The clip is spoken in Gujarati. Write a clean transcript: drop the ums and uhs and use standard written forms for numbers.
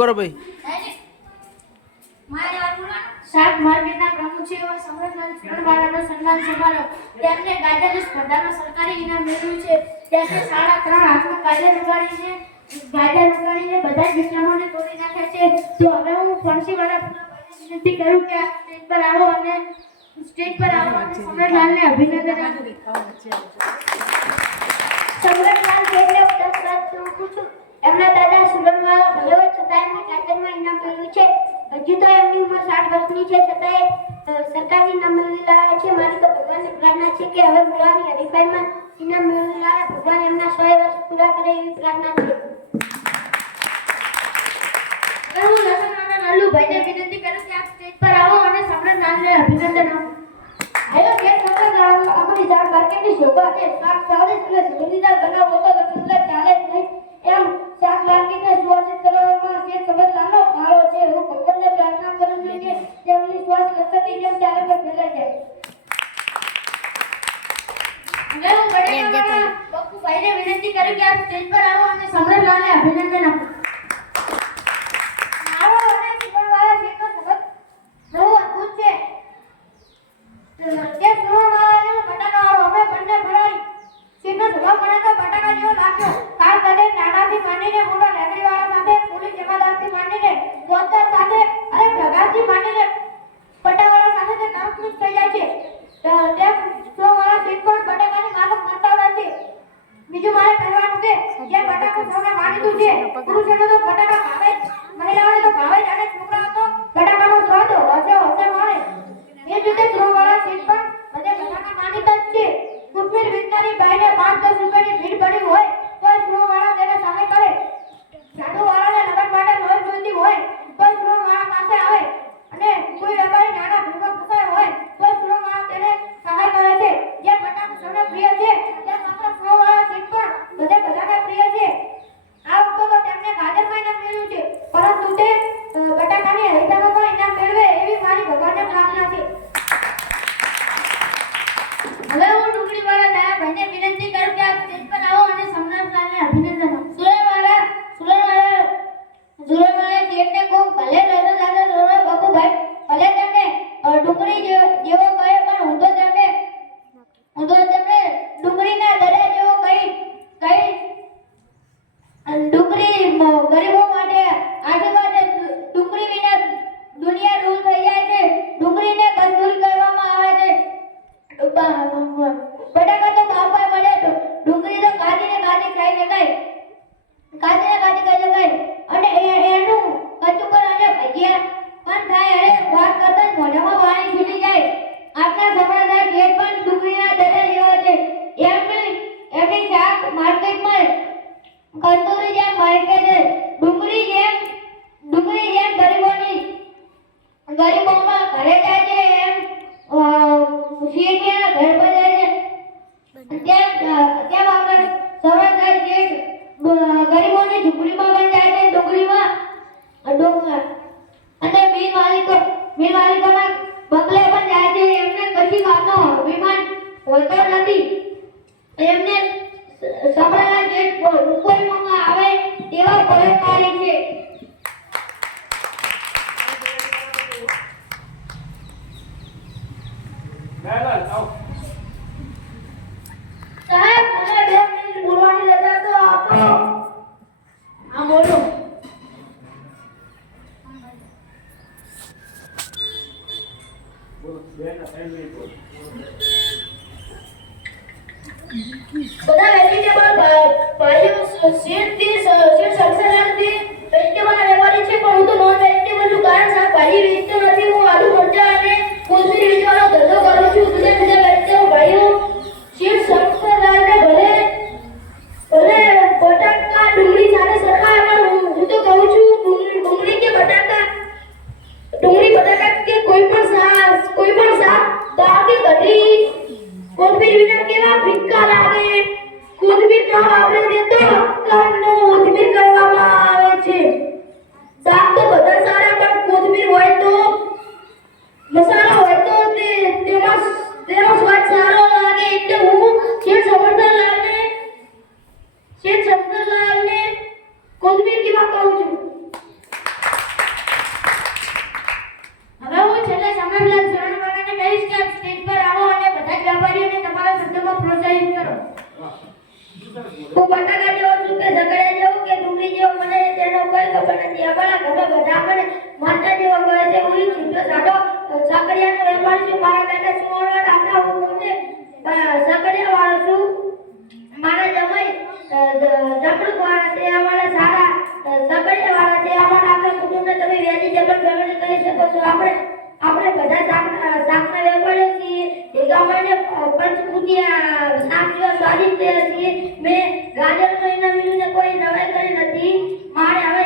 કરો ભાઈ શાક માર્કેટના પ્રમુખ છે એવા સમરજલાલ ચુડાસમાનો સન્માન સમારોહ. તેમને ગાયકવાડ સ્પર્ધામાં સરકારી ઇનામ મેળવ્યું છે. તેમને 3.5 હાથમાં ગાયર ઉગાડીને બધા જ વિક્રમોને તોડી નાખ્યા છે. તો હવે હું ફણસીવાળા વિનંતી કરું કે આ સ્ટેજ પર આવો અને સમરજલાલને અભિનંદન આપો. સમરજલાલ એટલે 10 લાખ છું. એમના દાદા સુરનવાળા ભલે છતાં એમને ગાયરમાં ઇનામ મેળવ્યું છે. હજી તો એમની ઉંમર 60 વર્ષની છે, છતાંય સરકારી ઇનામ મેળવી લાવ્યા છે. મારી તો ભગવાનને પ્રાર્થના છે કે હવે બોલાવાની હરીફાઈમાં ઇનામ મેળવી લાવે. ભગવાન એમના 100 વર્ષ પૂરા કરે એવી પ્રાર્થના છે. હું લસણવાળા નાલુભાઈને વિનંતી કરું કે આપ સ્ટેજ પર આવો અને સમરજલાલને અભિનંદન આપો. આયો કે સમરજલાલ અમારી જાણ માર્કેટની શોભા છે. શાક ચાલીસ અને સુગંધીદાર બનાવો તો કદાચ ચાલે જ નહીં. એમ શાક માર્કેટને સુવાસિત કરવામાં જે સમરજલાલનો ફાળો છે. હું ભગવાનને પ્રાર્થના કરું છું કે તેમની શ્વાસ લસણની જેમ ચારે પર ફેલાઈ જાય. હવે હું બડેકાના બકુભાઈને વિનંતી કરું કે આપ સ્ટેજ પર આવો અને સમરજલાલને અભિનંદન આપો. મારો અને સુગણવાળા શેરનો સંબંધ બહુ અદ્ભુત છે. તે સુગણવાળાને બટાકાવાળો અમે બંને ભરાઈ શેરનો સ્વભાવ મને તો બટાકા જેવો લાગ્યો. કાલ કદે નાનાથી માંડીને મોટા લેગડીવાળા સાથે, પોલીસ જમાદારથી માંડીને ગોતર સાથે અને ભગાથી માંડીને પટ્ટાવાળા સાથે તે તરફનું થઈ જાય છે. તે સુગણવાળા શેર પણ બટાકાની માફક મારતા હોય છે. બીજું મારે કહેવાનું કે જે બટાકો સૌને માનીતું છે, પુરુષોને તો બટાકા ભાવે જ, મહિલાઓને તો ભાવે જ, અને છોકરાઓ તો બટાકાનો સ્વાદ હસે માણે. એ જ રીતે સુગણવાળા શેર પણ બધે બટાકા માનીતા જ છે. કુટમીર વિજ્ઞાની બાઈને 5-10 રૂપિયાની ભીડ પડી હોય તો સુગણવાળા તેને સહાય કરે. જાદુવાળાને લગન માટે લોહી જોઈતી હોય તો સુગણવાળા પાસે આવે, અને કોઈ વેપારી નાના ભૂલમાં ફસાયો હોય તો સુગણવાળા તેને સહાય કરે છે. જે બટાકો સૌને પ્રિય છે તે માત્ર સુગણવાળા શેર પણ બધે બધાને પ્રિય છે. આ વખતે તો તેમને ગાજરમાં ઇનામ મેળવ્યું છે, પરંતુ તે બટાકાની હરીફાઈમાં પણ ઇનામ મેળવે એવી મારી ભગવાનને પ્રાર્થના છે. હવે હું ડુંગળીવાળા દાયાભાઈને વિનંતી કરું કે આપ સ્ટેજ પર આવો અને સમરજલાલને અભિનંદન આપો. સુરનવાળા શેરને કહું, ભલે લસણદાદા રોવે બકુભાઈ, ભલે તેમને ડુંગળી જેવો કહે, પણ હું તો તેમને ડુંગળીના દરિયા જેવો કહી ડુંગળી ગરીબો માટે આશીર્વાદ છે. ડુંગળી વિના દુનિયા ડૂલ થઈ જાય છે. ડુંગળીને કંદૂર કહેવામાં આવે છે. બટાકા તો બાપા મળે તો ડુંગળી તો કાઢીને ખાઈ શકાય, અને એનું કચુંબર અને ભજીયા પણ થાય. અરે વાત કરતા જ મોઢામાં પાણી છૂટી જાય. આપણા સમરજલાલ શેર પણ ડુંગળીના દરિયા જેવા છે. એમની શાક માર્કેટમાં કંદૂરી જેમ મળે છે. ડુંગળી જેમ ગરીબોમાં ઘરે જાય છે, એમ શેઠિયાના ઘર પર જાય છે. તેમ આપણે સમરજલાલ શેઠ ગરીબોની ઝૂંપડીમાં પણ જાય છે, ડુંગળીમાં અને મિલ માલિકોના બંગલે પણ જાય છે. એમને કશી વાતનો અભિમાન હોતો નથી. એમને સમરજલાલ શેઠ ઉપાયમાં આવે તેવા પરોપકારી છે. સાહેબ, મને 2 મિનિટ બોલવાની રજા તો આપો. હા, બોલો. બધા વેજીટેબલ ભાઈઓ શેરથી સમરજલાલથી વેજીટેબલના વેપારી છે, પણ હું તો નોન વેજીટેબલ છું. કારણ શાકભાજી વેચતો નથી. હું આલુ મરચાં અને કોથમીર વેચવાનો ધંધો કરું છું. બીજા વેજીટેબલ ભાઈઓ શેર સમરજલાલને ભલે બટાકા ડુંગળી સાથે સરખાવે, પણ હું તો કહું છું ડુંગળી બટાકા કે કોઈ પણ શાક દાળ કે કઢી કોથમીર વિના કેવા ફિક્કા લાગે. કોથમીર ન વાપરે તો કાનનો કોથમીર કરવામાં આવે છે. એવું કઈ ખબર નથી અમારા ઘરમાં બધા મને માતા જેવો કહે છે હું છૂટો સાડો સકરિયાનો વેપાર છું મારા કાકા સુવર્ણ રાતા હું પોતે સકરિયા વાળો છું મારા જમાઈ જમણુક વાળા છે અમારા સારા સકરિયા વાળા છે અમારા આખા કુટુંબને તમે વેજીટેબલ ફેમિલી કહી શકો છો આપણે બધા શાકના વેપારીઓ છીએ ભેગા મળીને પંચકુટિયા શાક જેવા સ્વાદિષ્ટ છીએ મેં ગાજરનો એના વિરુદ્ધ કોઈ નવાઈ કરી નથી મારે હવે